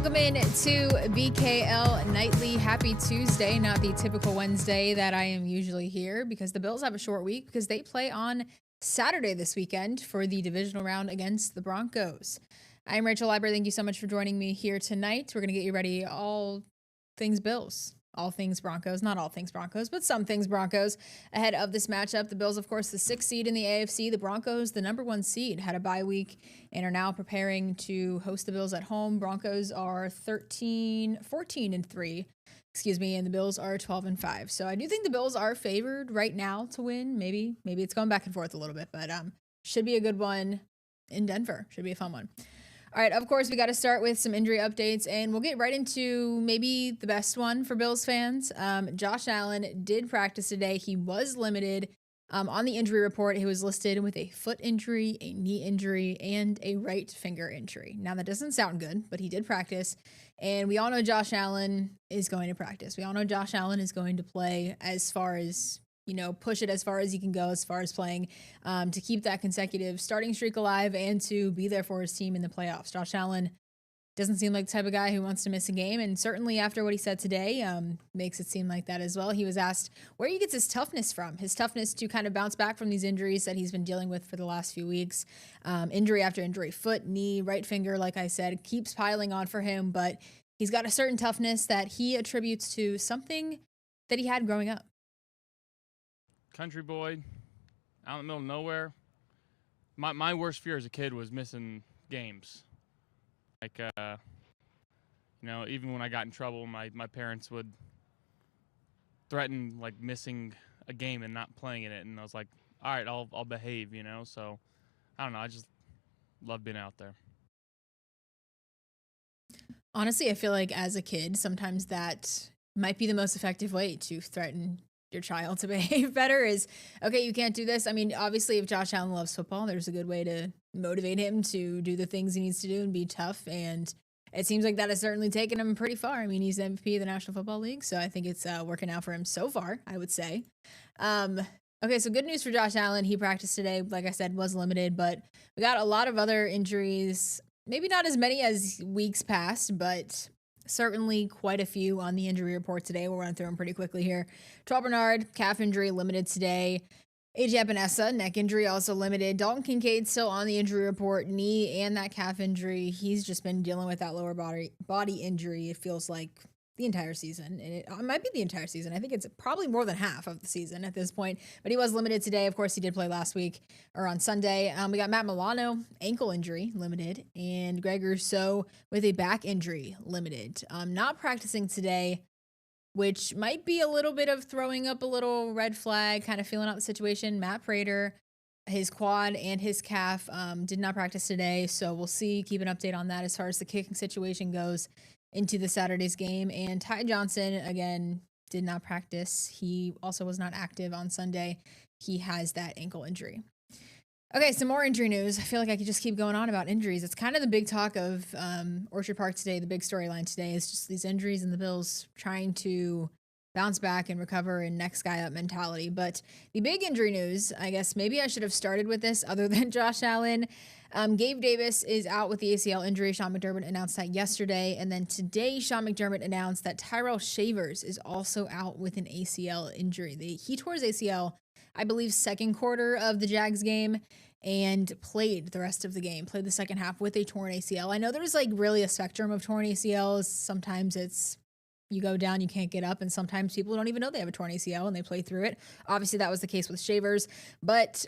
Welcome in to BKL Nightly. Happy Tuesday, not the typical Wednesday that I am usually here because the Bills have a short week because they play on Saturday this weekend for the divisional round against the Broncos. I'm Rachel Leiber. Thank you so much for joining me here tonight. We're going to get you ready all things Bills. All things Broncos, not all things Broncos, but some things Broncos ahead of this matchup. The Bills, of course, the 6th seed in the AFC. The Broncos, the number 1 seed, had a bye week and are now preparing to host the Bills at home. Broncos are 14-3, and the Bills are 12-5. So I do think the Bills are favored right now to win. Maybe it's going back and forth a little bit, but should be a good one in Denver. Should be a fun one. All right, of course, we got to start with some injury updates, and we'll get right into maybe the best one for Bills fans. Josh Allen did practice today. He was limited on the injury report. He was listed with a foot injury, a knee injury, and a right finger injury. Now, that doesn't sound good, but he did practice, and we all know Josh Allen is going to practice. We all know Josh Allen is going to play as far as push it as far as he can go as far as playing to keep that consecutive starting streak alive and to be there for his team in the playoffs. Josh Allen doesn't seem like the type of guy who wants to miss a game, and certainly after what he said today makes it seem like that as well. He was asked where he gets his toughness from, his toughness to kind of bounce back from these injuries that he's been dealing with for the last few weeks. Injury after injury, foot, knee, right finger, like I said, keeps piling on for him, but he's got a certain toughness that he attributes to something that he had growing up. Country boy, out in the middle of nowhere. My worst fear as a kid was missing games. Like, even when I got in trouble, my parents would threaten, like, missing a game and not playing in it. And I was like, all right, I'll behave, So, I don't know. I just love being out there. Honestly, I feel like as a kid, sometimes that might be the most effective way to threaten your child to behave better is, okay, you can't do this. I mean, obviously, if Josh Allen loves football, there's a good way to motivate him to do the things he needs to do and be tough. And it seems like that has certainly taken him pretty far. I mean, he's the MVP of the National Football League, so I think it's working out for him so far, I would say. Okay, so good news for Josh Allen. He practiced today, like I said, was limited, but we got a lot of other injuries, maybe not as many as weeks past, but certainly quite a few on the injury report today. We'll run through them pretty quickly here. Terrell Bernard, calf injury, limited today. AJ Epinesa, neck injury, also limited. Dalton Kincaid still on the injury report, knee and that calf injury. He's just been dealing with that lower body injury, it feels like, the entire season. And it might be the entire season. I think it's probably more than half of the season at this point. But he was limited today. Of course, he did play last week or on Sunday. We got Matt Milano, ankle injury, limited. And Greg Rousseau with a back injury, limited. Not practicing today, which might be a little bit of throwing up a little red flag, kind of feeling out the situation. Matt Prater, his quad and his calf did not practice today. So we'll see, keep an update on that as far as the kicking situation goes into the Saturday's game. And Ty Johnson, again, did not practice. He also was not active on Sunday. He has that ankle injury. Okay, some more injury news. I feel like I could just keep going on about injuries. It's kind of the big talk of Orchard Park today. The big storyline today is just these injuries and the Bills trying to bounce back and recover and next guy up mentality. But the big injury news, I guess maybe I should have started with this other than Josh Allen. Gabe Davis is out with the ACL injury. Sean McDermott announced that yesterday. And then today, Sean McDermott announced that Tyrell Shavers is also out with an ACL injury. He tore his ACL, I believe, second quarter of the Jags game and played the rest of the game, played the second half with a torn ACL. I know there's like really a spectrum of torn ACLs. Sometimes it's you go down, you can't get up, and sometimes people don't even know they have a torn ACL and they play through it. Obviously, that was the case with Shavers. But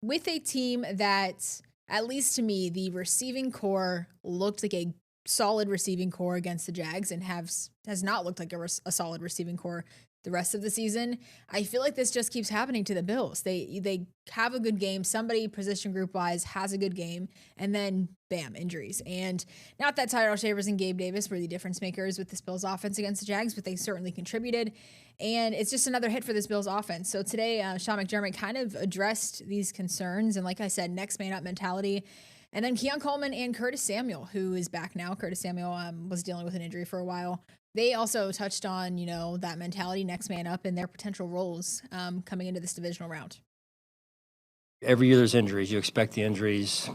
with a team that, at least to me, the receiving core looked like a solid receiving core against the Jags and has not looked like a solid receiving core the rest of the season. I feel like this just keeps happening to the Bills. They have a good game. Somebody position group wise has a good game, and then bam, injuries. And not that Tyrell Shavers and Gabe Davis were the difference makers with this Bills offense against the Jags, but they certainly contributed. And it's just another hit for this Bills offense. So today, Sean McDermott kind of addressed these concerns. And like I said, next man up mentality. And then Keon Coleman and Curtis Samuel, who is back now. Curtis Samuel was dealing with an injury for a while. They also touched on, that mentality, next man up, and their potential roles coming into this divisional round. Every year there's injuries. You expect the injuries.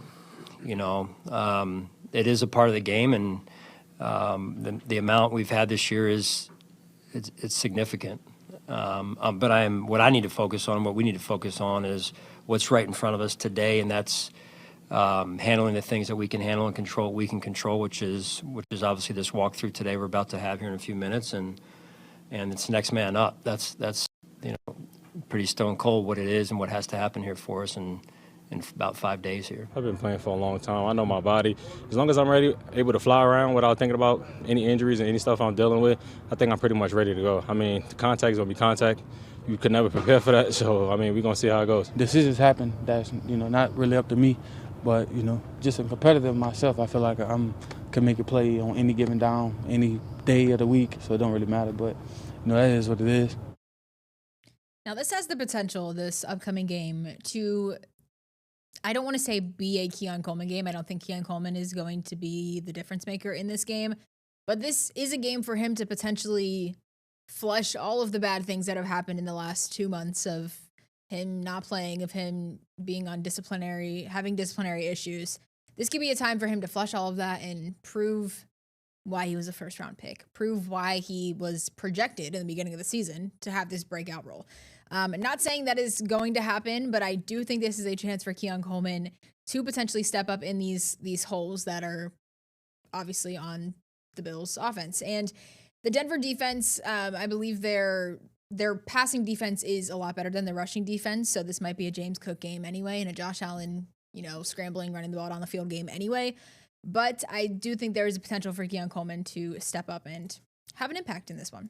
It is a part of the game, and The amount we've had this year it's significant. But what I need to focus on, what we need to focus on is what's right in front of us today, and that's handling the things that we can handle and control what we can control, which is obviously this walkthrough today we're about to have here in a few minutes, and it's next man up. That's pretty stone cold what it is and what has to happen here for us in about 5 days here. I've been playing for a long time. I know my body. As long as I'm ready, able to fly around without thinking about any injuries and any stuff I'm dealing with, I think I'm pretty much ready to go. I mean, the contact is going to be contact. You could never prepare for that. So, I mean, we're going to see how it goes. Decisions happen that's, not really up to me. But, just a competitive myself, I feel like I can make a play on any given down, any day of the week. So it don't really matter. But, that is what it is. Now, this has the potential, this upcoming game, to, I don't want to say be a Keon Coleman game. I don't think Keon Coleman is going to be the difference maker in this game. But this is a game for him to potentially flush all of the bad things that have happened in the last 2 months of him not playing, of him being on having disciplinary issues. This could be a time for him to flush all of that and prove why he was a first-round pick, prove why he was projected in the beginning of the season to have this breakout role. Not saying that is going to happen, but I do think this is a chance for Keon Coleman to potentially step up in these holes that are obviously on the Bills' offense. And the Denver defense, I believe their passing defense is a lot better than the rushing defense, so this might be a James Cook game anyway, and a Josh Allen, scrambling, running the ball down the field game anyway. But I do think there is a potential for Keon Coleman to step up and have an impact in this one.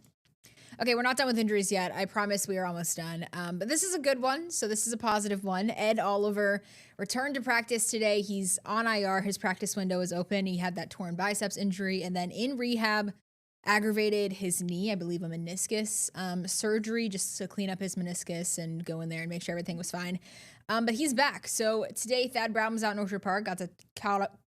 Okay, we're not done with injuries yet. I promise we are almost done. But this is a good one, so this is a positive one. Ed Oliver returned to practice today. He's on IR. His practice window is open. He had that torn biceps injury, and then in rehab, aggravated his knee, I believe a meniscus surgery, just to clean up his meniscus and go in there and make sure everything was fine. But he's back. So today, Thad Brown was out in Orchard Park, got to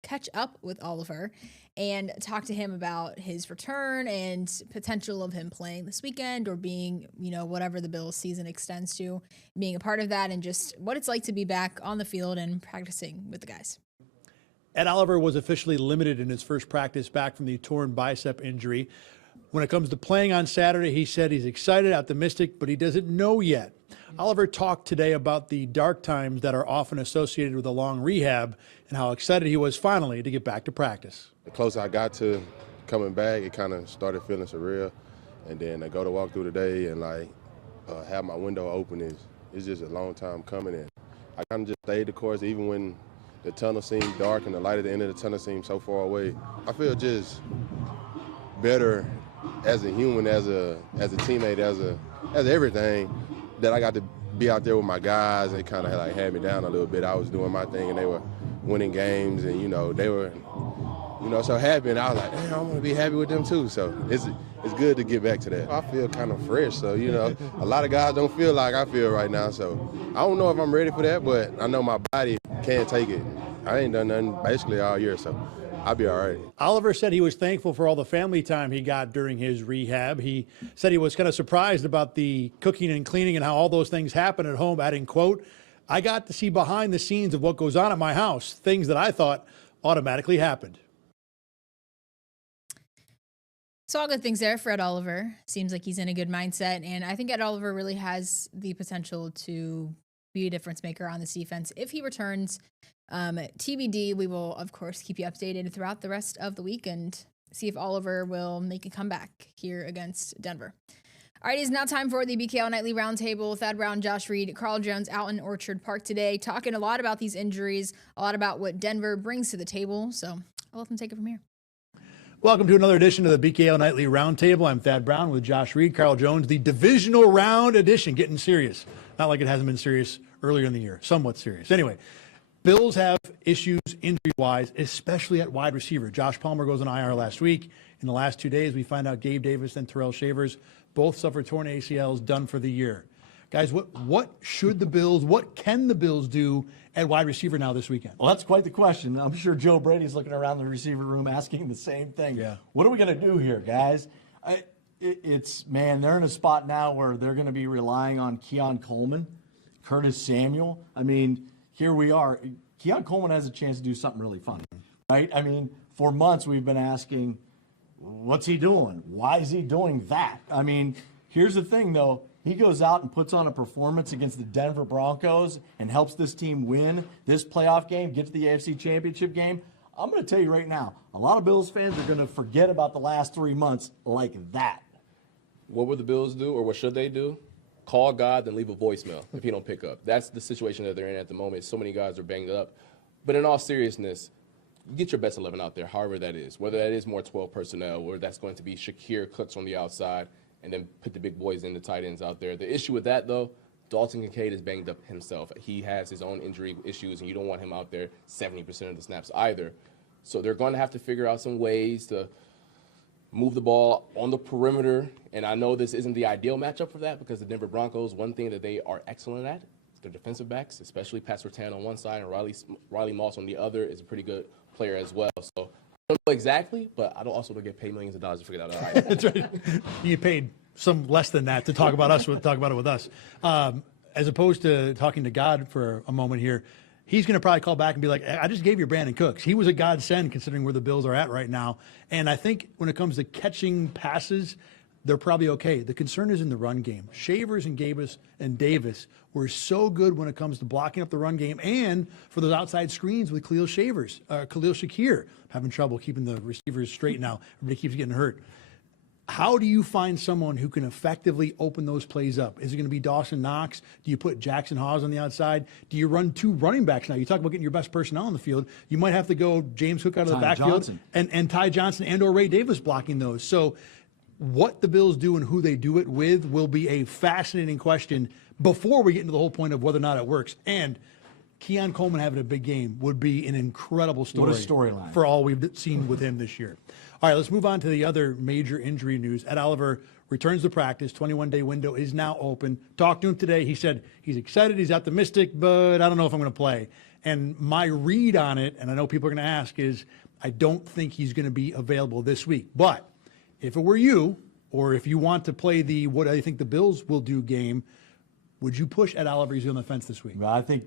catch up with Oliver and talk to him about his return and potential of him playing this weekend or being, whatever the Bills season extends to, being a part of that and just what it's like to be back on the field and practicing with the guys. Ed Oliver was officially limited in his first practice back from the torn bicep injury. When it comes to playing on Saturday, he said he's excited, optimistic, but he doesn't know yet. Oliver talked today about the dark times that are often associated with a long rehab and how excited he was finally to get back to practice. The closer I got to coming back, it kind of started feeling surreal. And then I go to walk through today and have my window open is just a long time coming in. I kind of just stayed the course even when the tunnel seemed dark and the light at the end of the tunnel seemed so far away. I feel just better as a human, as a teammate, as everything, that I got to be out there with my guys. They kind of had me down a little bit. I was doing my thing and they were winning games and, they were, so happy. And I was like, damn, I want to be happy with them too. So it's good to get back to that. I feel kind of fresh. So, a lot of guys don't feel like I feel right now. So I don't know if I'm ready for that, but I know my body can take it. I ain't done nothing basically all year, so I'll be all right. Oliver said he was thankful for all the family time he got during his rehab. He said he was kind of surprised about the cooking and cleaning and how all those things happen at home, adding, quote, I got to see behind the scenes of what goes on at my house, things that I thought automatically happened. So all good things there for Ed Oliver. Seems like he's in a good mindset, and I think Ed Oliver really has the potential to be a difference maker on this defense if he returns. TBD, we will, of course, keep you updated throughout the rest of the week and see if Oliver will make a comeback here against Denver. All right, it is now time for the BKL Nightly Roundtable. Thad Brown, Josh Reed, Carl Jones out in Orchard Park today, talking a lot about these injuries, a lot about what Denver brings to the table. So I'll let them take it from here. Welcome to another edition of the BKL Nightly Roundtable. I'm Thad Brown with Josh Reed, Carl Jones, the divisional round edition, getting serious. Not like it hasn't been serious earlier in the year, somewhat serious. Anyway, Bills have issues injury-wise, especially at wide receiver. Josh Palmer goes on IR last week. In the last 2 days, we find out Gabe Davis and Terrell Shavers both suffered torn ACLs, done for the year. Guys, what should the Bills, what can the Bills do at wide receiver now this weekend? Well, that's quite the question. I'm sure Joe Brady's looking around the receiver room asking the same thing. Yeah. What are we going to do here, guys? They're in a spot now where they're going to be relying on Keon Coleman, Curtis Samuel. I mean, here we are. Keon Coleman has a chance to do something really funny, right? I mean, for months we've been asking, what's he doing? Why is he doing that? I mean, here's the thing, though. He goes out and puts on a performance against the Denver Broncos and helps this team win this playoff game, get to the AFC Championship game. I'm going to tell you right now, a lot of Bills fans are going to forget about the last 3 months like that. What would the Bills do, or what should they do? Call God, then leave a voicemail if he don't pick up. That's the situation that they're in at the moment. So many guys are banged up. But in all seriousness, get your best 11 out there, however that is. Whether that is more 12 personnel, or that's going to be Shakir Cooks on the outside, and then put the big boys in the tight ends out there. The issue with that, though, Dalton Kincaid is banged up himself. He has his own injury issues, and you don't want him out there 70% of the snaps either. So they're going to have to figure out some ways to move the ball on the perimeter. And I know this isn't the ideal matchup for that, because the Denver Broncos, one thing that they are excellent at is their defensive backs, especially Pat Surtain on one side and Riley Moss on the other is a pretty good player as well. So I don't know exactly, but I don't also get paid millions of dollars to figure that out. That's right. You get paid some less than that to talk about talk about it with us. As opposed to talking to God for a moment here, he's going to probably call back and be like, I just gave you Brandon Cooks. He was a godsend considering where the Bills are at right now. And I think when it comes to catching passes, they're probably okay. The concern is in the run game. Shavers and Gabus and Davis were so good when it comes to blocking up the run game and for those outside screens with Khalil Shakir. Having trouble keeping the receivers straight now. Everybody keeps getting hurt. How do you find someone who can effectively open those plays up? Is it going to be Dawson Knox? Do you put Jackson Hawes on the outside? Do you run 2 running backs now? You talk about getting your best personnel on the field. You might have to go James Cook out of the backfield and Ty Johnson and or Ray Davis blocking those. So what the Bills do and who they do it with will be a fascinating question before we get into the whole point of whether or not it works. And Keon Coleman having a big game would be an incredible story. What a storyline. For all we've seen with him this year. All right, let's move on to the other major injury news. Ed Oliver returns to practice. 21-day window is now open. Talked to him today. He said he's excited, he's optimistic, but I don't know if I'm going to play. And my read on it, and I know people are going to ask, is I don't think he's going to be available this week. But if it were you, or if you want to play the what I think the Bills will do game, would you push Ed Oliver? He's on the fence this week. Well, I think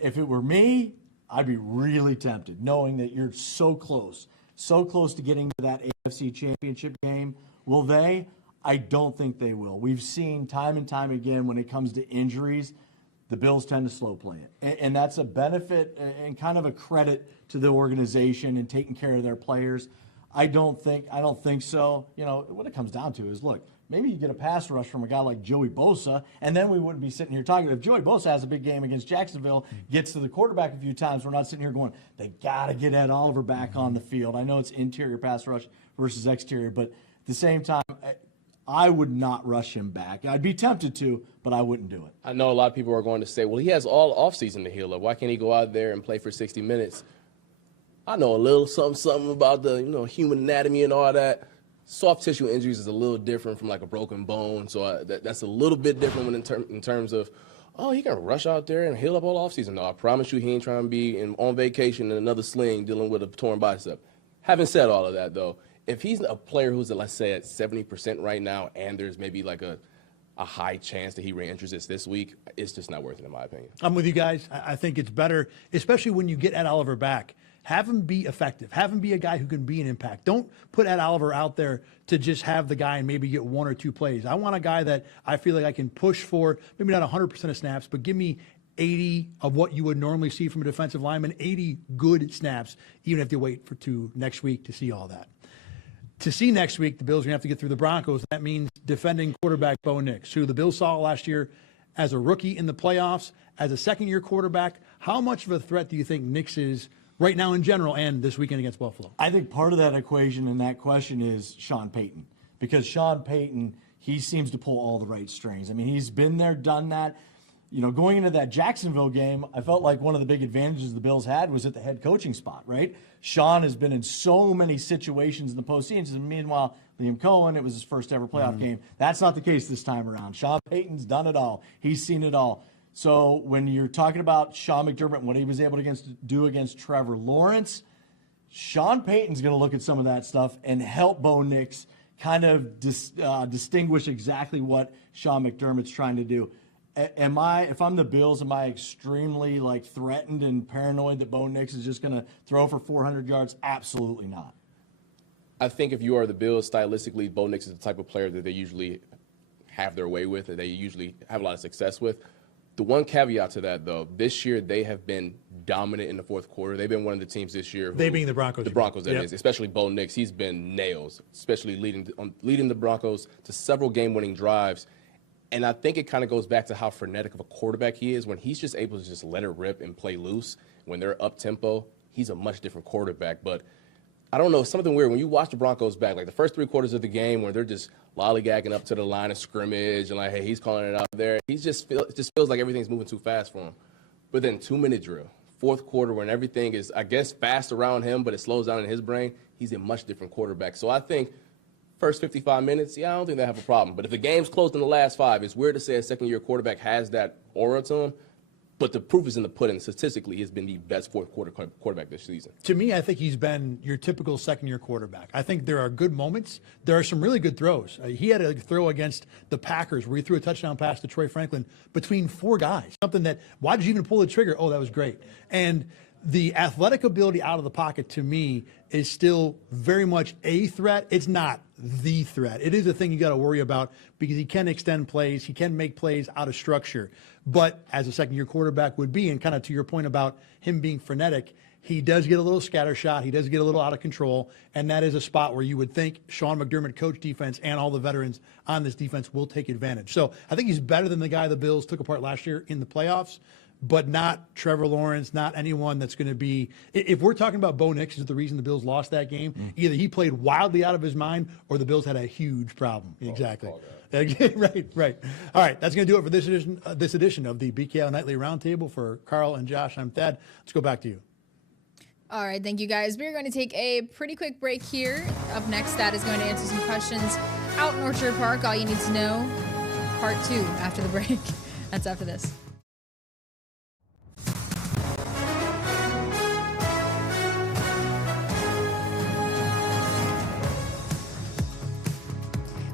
if it were me, I'd be really tempted, knowing that you're so close to getting to that AFC Championship game. Will they? I don't think they will. We've seen time and time again when it comes to injuries, the Bills tend to slow play it. And that's a benefit and kind of a credit to the organization and taking care of their players. I don't think so. You know, what it comes down to is, look, maybe you get a pass rush from a guy like Joey Bosa, and then we wouldn't be sitting here talking. If Joey Bosa has a big game against Jacksonville, gets to the quarterback a few times, we're not sitting here going, they got to get Ed Oliver back on the field. I know it's interior pass rush versus exterior, but at the same time, I would not rush him back. I'd be tempted to, but I wouldn't do it. I know a lot of people are going to say, well, he has all offseason to heal up. Why can't he go out there and play for 60 minutes? I know a little something about the human anatomy and all that. Soft tissue injuries is a little different from like a broken bone, so that's a little bit different when in terms of, oh, he can rush out there and heal up all offseason. No, I promise you he ain't trying to be on vacation in another sling dealing with a torn bicep. Having said all of that, though, if he's a player who's, let's say, at 70% right now and there's maybe like a high chance that he re-enters this week, it's just not worth it in my opinion. I'm with you guys. I think it's better, especially when you get Ed Oliver back. Have him be effective. Have him be a guy who can be an impact. Don't put Ed Oliver out there to just have the guy and maybe get 1 or 2 plays. I want a guy that I feel like I can push for, maybe not 100% of snaps, but give me 80 of what you would normally see from a defensive lineman, 80 good snaps, even if they wait to next week to see all that. To see next week, the Bills are going to have to get through the Broncos. That means defending quarterback Bo Nix, who the Bills saw last year as a rookie in the playoffs, as a second-year quarterback. How much of a threat do you think Nix is right now in general and this weekend against Buffalo? I think part of that equation and that question is Sean Payton. Because Sean Payton, he seems to pull all the right strings. I mean, he's been there, done that. You know, going into that Jacksonville game, I felt like one of the big advantages the Bills had was at the head coaching spot, right? Sean has been in so many situations in the postseason. Meanwhile, Liam Cohen, it was his first ever playoff game. That's not the case this time around. Sean Payton's done it all. He's seen it all. So when you're talking about Sean McDermott and what he was able to do against Trevor Lawrence, Sean Payton's going to look at some of that stuff and help Bo Nix kind of distinguish exactly what Sean McDermott's trying to do. If I'm the Bills, am I extremely threatened and paranoid that Bo Nix is just going to throw for 400 yards? Absolutely not. I think if you are the Bills, stylistically, Bo Nix is the type of player that they usually have their way with, and they usually have a lot of success with. The one caveat to that, though, this year they have been dominant in the fourth quarter. They've been one of the teams this year. They being the Broncos. The Broncos, that Yep. is, especially Bo Nix. He's been nails, especially leading the Broncos to several game-winning drives. And I think it kind of goes back to how frenetic of a quarterback he is. When he's just able to just let it rip and play loose, when they're up-tempo, he's a much different quarterback. But I don't know, something weird. When you watch the Broncos back, like the first 3 quarters of the game where they're just lollygagging up to the line of scrimmage and like, hey, he's calling it out there. It just feels like everything's moving too fast for him. But then 2-minute drill, fourth quarter when everything is, I guess, fast around him, but it slows down in his brain, he's a much different quarterback. So I think first 55 minutes, I don't think they have a problem. But if the game's closed in the last 5, it's weird to say a second-year quarterback has that aura to him. But the proof is in the pudding. Statistically, he's been the best fourth quarter quarterback this season. To me, I think he's been your typical second-year quarterback. I think there are good moments. There are some really good throws. He had a throw against the Packers where he threw a touchdown pass to Troy Franklin between 4 guys. Something that, why did you even pull the trigger? Oh, that was great. And the athletic ability out of the pocket, to me, is still very much a threat. It's not the threat. It is a thing you got to worry about because he can extend plays. He can make plays out of structure. But as a second-year quarterback would be, and kind of to your point about him being frenetic, he does get a little scattershot. He does get a little out of control. And that is a spot where you would think Sean McDermott, coach defense, and all the veterans on this defense will take advantage. So I think he's better than the guy the Bills took apart last year in the playoffs, but not Trevor Lawrence, not anyone that's going to be – if we're talking about Bo Nix is the reason the Bills lost that game, either he played wildly out of his mind or the Bills had a huge problem. Exactly. Right. All right, that's going to do it for this edition of the BKL Nightly Roundtable. For Carl and Josh, I'm Thad. Let's go back to you. All right, thank you guys. We're going to take a pretty quick break here. Up next, Thad is going to answer some questions out in Orchard Park. All you need to know, part 2 after the break. That's after this.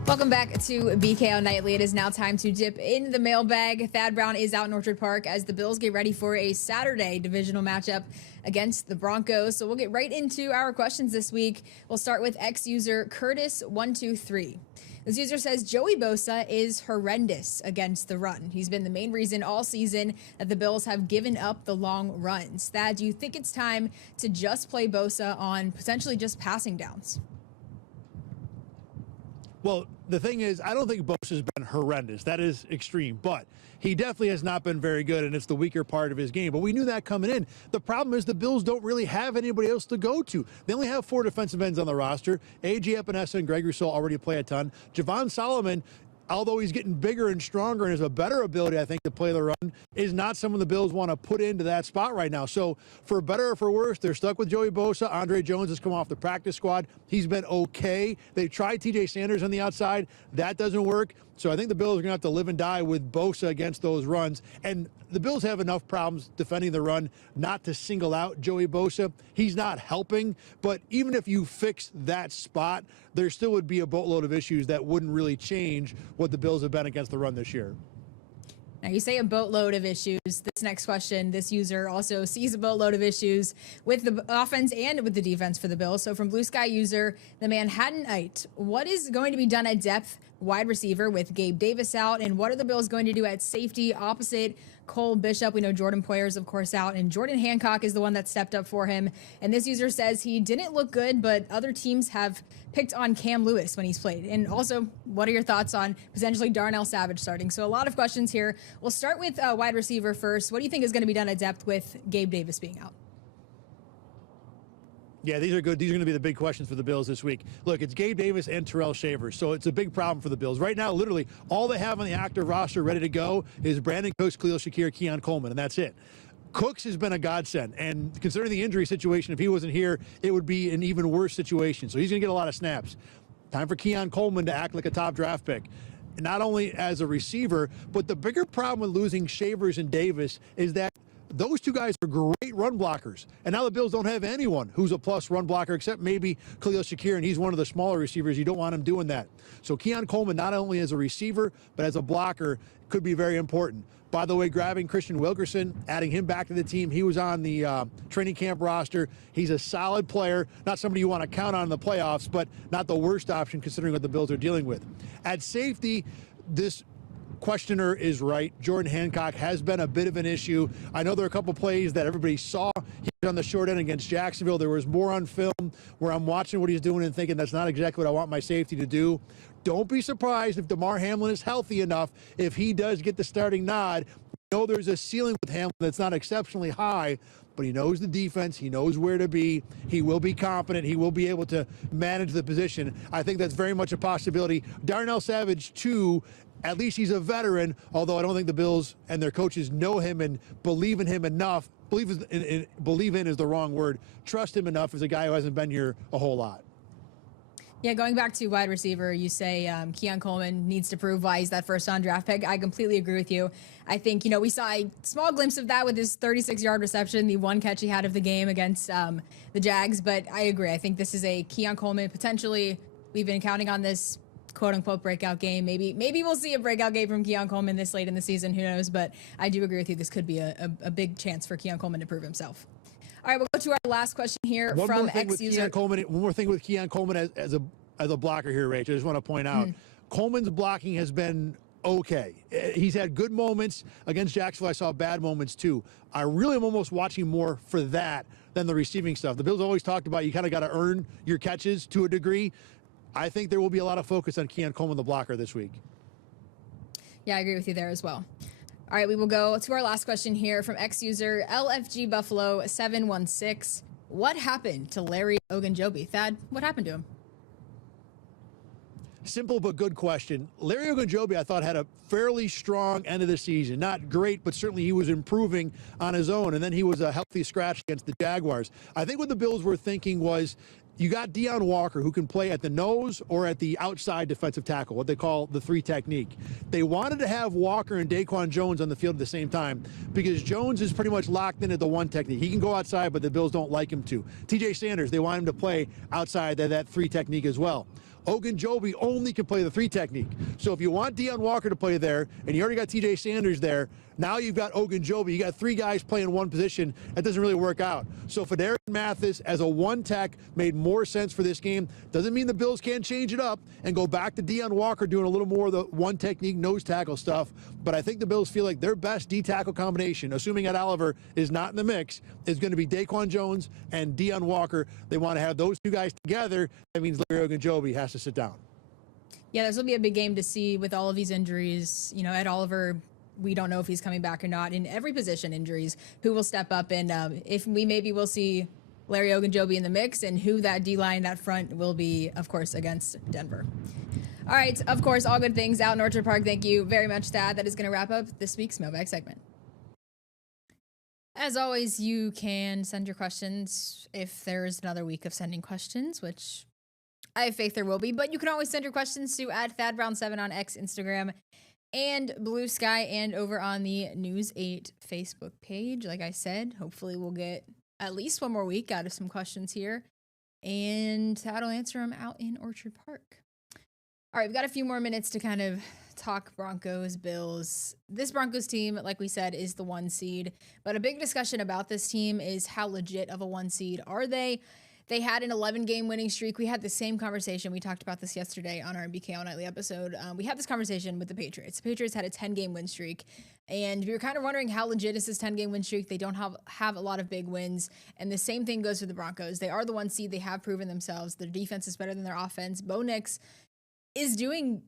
Welcome back to BKL Nightly. It is now time to dip in the mailbag. Thad Brown is out in Orchard Park as the Bills get ready for a Saturday divisional matchup against the Broncos. So we'll get right into our questions this week. We'll start with ex-user Curtis123. This user says Joey Bosa is horrendous against the run. He's been the main reason all season that the Bills have given up the long runs. Thad, do you think it's time to just play Bosa on potentially just passing downs? Well, the thing is, I don't think Bosa's been horrendous. That is extreme. But he definitely has not been very good, and it's the weaker part of his game. But we knew that coming in. The problem is the Bills don't really have anybody else to go to. They only have 4 defensive ends on the roster. A.J. Epinesa and Greg Rousseau already play a ton. Javon Solomon, although he's getting bigger and stronger and has a better ability, I think, to play the run, is not someone the Bills want to put into that spot right now. So for better or for worse, they're stuck with Joey Bosa. Andre Jones has come off the practice squad. He's been okay. They tried T.J. Sanders on the outside. That doesn't work. So I think the Bills are going to have to live and die with Bosa against those runs. And the Bills have enough problems defending the run not to single out Joey Bosa. He's not helping. But even if you fix that spot, there still would be a boatload of issues that wouldn't really change what the Bills have been against the run this year. Now, you say a boatload of issues. This next question, this user also sees a boatload of issues with the offense and with the defense for the Bills. So from Blue Sky user, the Manhattanite, what is going to be done at depth wide receiver with Gabe Davis out? And what are the Bills going to do at safety opposite Cole Bishop? We know Jordan Poyer's, of course, out. And Jordan Hancock is the one that stepped up for him. And this user says he didn't look good, but other teams have picked on Cam Lewis when he's played. And also, what are your thoughts on potentially Darnell Savage starting? So a lot of questions here. We'll start with wide receiver first. What do you think is going to be done at depth with Gabe Davis being out? Yeah, these are good. These are going to be the big questions for the Bills this week. Look, it's Gabe Davis and Terrell Shavers, so it's a big problem for the Bills. Right now, literally, all they have on the active roster ready to go is Brandon Cooks, Khalil Shakir, Keon Coleman, and that's it. Cooks has been a godsend, and considering the injury situation, if he wasn't here, it would be an even worse situation. So he's going to get a lot of snaps. Time for Keon Coleman to act like a top draft pick. Not only as a receiver, but the bigger problem with losing Shavers and Davis is that those two guys are great run blockers. And now the Bills don't have anyone who's a plus run blocker except maybe Khalil Shakir, and he's one of the smaller receivers. You don't want him doing that. So Keon Coleman, not only as a receiver, but as a blocker, could be very important. By the way, grabbing Christian Wilkerson, adding him back to the team. He was on the training camp roster. He's a solid player, not somebody you want to count on in the playoffs, but not the worst option considering what the Bills are dealing with. At safety, this questioner is right. Jordan Hancock has been a bit of an issue. I know there are a couple plays that everybody saw. He was on the short end against Jacksonville. There was more on film where I'm watching what he's doing and thinking that's not exactly what I want my safety to do. Don't be surprised if DeMar Hamlin is healthy enough. If he does get the starting nod, we know there's a ceiling with Hamlin that's not exceptionally high, but he knows the defense. He knows where to be. He will be competent. He will be able to manage the position. I think that's very much a possibility. Darnell Savage, too, at least he's a veteran, although I don't think the Bills and their coaches know him and believe in him enough. Believe in is the wrong word. Trust him enough as a guy who hasn't been here a whole lot. Yeah, going back to wide receiver, you say Keon Coleman needs to prove why he's that first-round draft pick. I completely agree with you. I think, we saw a small glimpse of that with his 36-yard reception, the one catch he had of the game against the Jags. But I agree. I think this is a Keon Coleman, potentially, we've been counting on this quote-unquote breakout game. Maybe we'll see a breakout game from Keon Coleman this late in the season. Who knows? But I do agree with you. This could be a big chance for Keon Coleman to prove himself. All right, we'll go to our last question here from X-User. One more thing with Keon Coleman as a blocker here, Rach. I just want to point out, Coleman's blocking has been okay. He's had good moments. Against Jacksonville, I saw bad moments too. I really am almost watching more for that than the receiving stuff. The Bills always talked about you kind of got to earn your catches to a degree. I think there will be a lot of focus on Keon Coleman, the blocker, this week. Yeah, I agree with you there as well. All right, we will go to our last question here from X-User LFG Buffalo 716. What happened to Larry Ogunjobi? Thad, what happened to him? Simple but good question. Larry Ogunjobi, I thought, had a fairly strong end of the season. Not great, but certainly he was improving on his own, and then he was a healthy scratch against the Jaguars. I think what the Bills were thinking was, you got Deion Walker, who can play at the nose or at the outside defensive tackle, what they call the three technique. They wanted to have Walker and Daquan Jones on the field at the same time because Jones is pretty much locked in at the one technique. He can go outside, but the Bills don't like him to. TJ Sanders, they want him to play outside that three technique as well. Ogunjobi only can play the three technique. So if you want Deion Walker to play there, and you already got TJ Sanders there, now you've got Ogunjobi. You got three guys playing one position. That doesn't really work out. So Fedarian Mathis as a one tech made more sense for this game. Doesn't mean the Bills can't change it up and go back to Deion Walker doing a little more of the one technique nose tackle stuff. But I think the Bills feel like their best D-tackle combination, assuming Ed Oliver is not in the mix, is going to be Daquan Jones and Deion Walker. They want to have those two guys together. That means Larry Ogunjobi has to sit down. Yeah, this will be a big game to see with all of these injuries. Ed Oliver, we don't know if he's coming back or not. In every position, injuries, who will step up, and if we'll see Larry Ogunjobi in the mix, and who that D-line, that front will be, of course, against Denver. All right, of course, all good things out in Orchard Park. Thank you very much, Thad. That is going to wrap up this week's Mailbag segment. As always, you can send your questions if there's another week of sending questions, which I have faith there will be, but you can always send your questions to @ThadBrown7 on X, Instagram, and Blue Sky, and over on the News 8 Facebook page. Like I said, hopefully we'll get at least one more week out of some questions here, and that'll answer them out in Orchard Park. All right, we've got a few more minutes to kind of talk Broncos, Bills. This Broncos team, like we said, is the 1 seed, but a big discussion about this team is how legit of a 1 seed are they? They had an 11-game winning streak. We had the same conversation. We talked about this yesterday on our BKL Nightly episode. We had this conversation with the Patriots. The Patriots had a 10-game win streak, and we were kind of wondering how legit is this 10-game win streak. They don't have a lot of big wins, and the same thing goes for the Broncos. They are the 1 seed. They have proven themselves. Their defense is better than their offense. Bo Nix is doing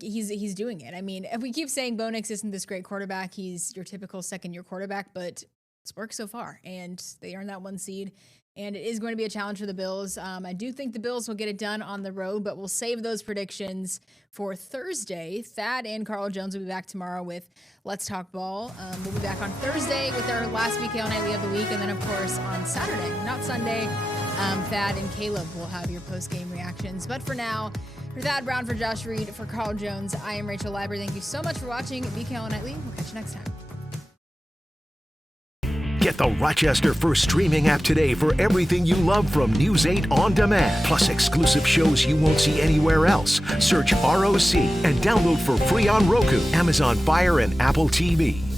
he's doing it. I mean, we keep saying Bo Nix isn't this great quarterback. He's your typical second-year quarterback, but it's worked so far, and they earned that 1 seed. And it is going to be a challenge for the Bills. I do think the Bills will get it done on the road, but we'll save those predictions for Thursday. Thad and Carl Jones will be back tomorrow with Let's Talk Ball. We'll be back on Thursday with our last BKL Nightly of the week. And then, of course, on Saturday, not Sunday, Thad and Caleb will have your post-game reactions. But for now, for Thad Brown, for Josh Reed, for Carl Jones, I am Rachel Liber. Thank you so much for watching BKL Nightly. We'll catch you next time. Get the Rochester First streaming app today for everything you love from News 8 On Demand, plus exclusive shows you won't see anywhere else. Search ROC and download for free on Roku, Amazon Fire, and Apple TV.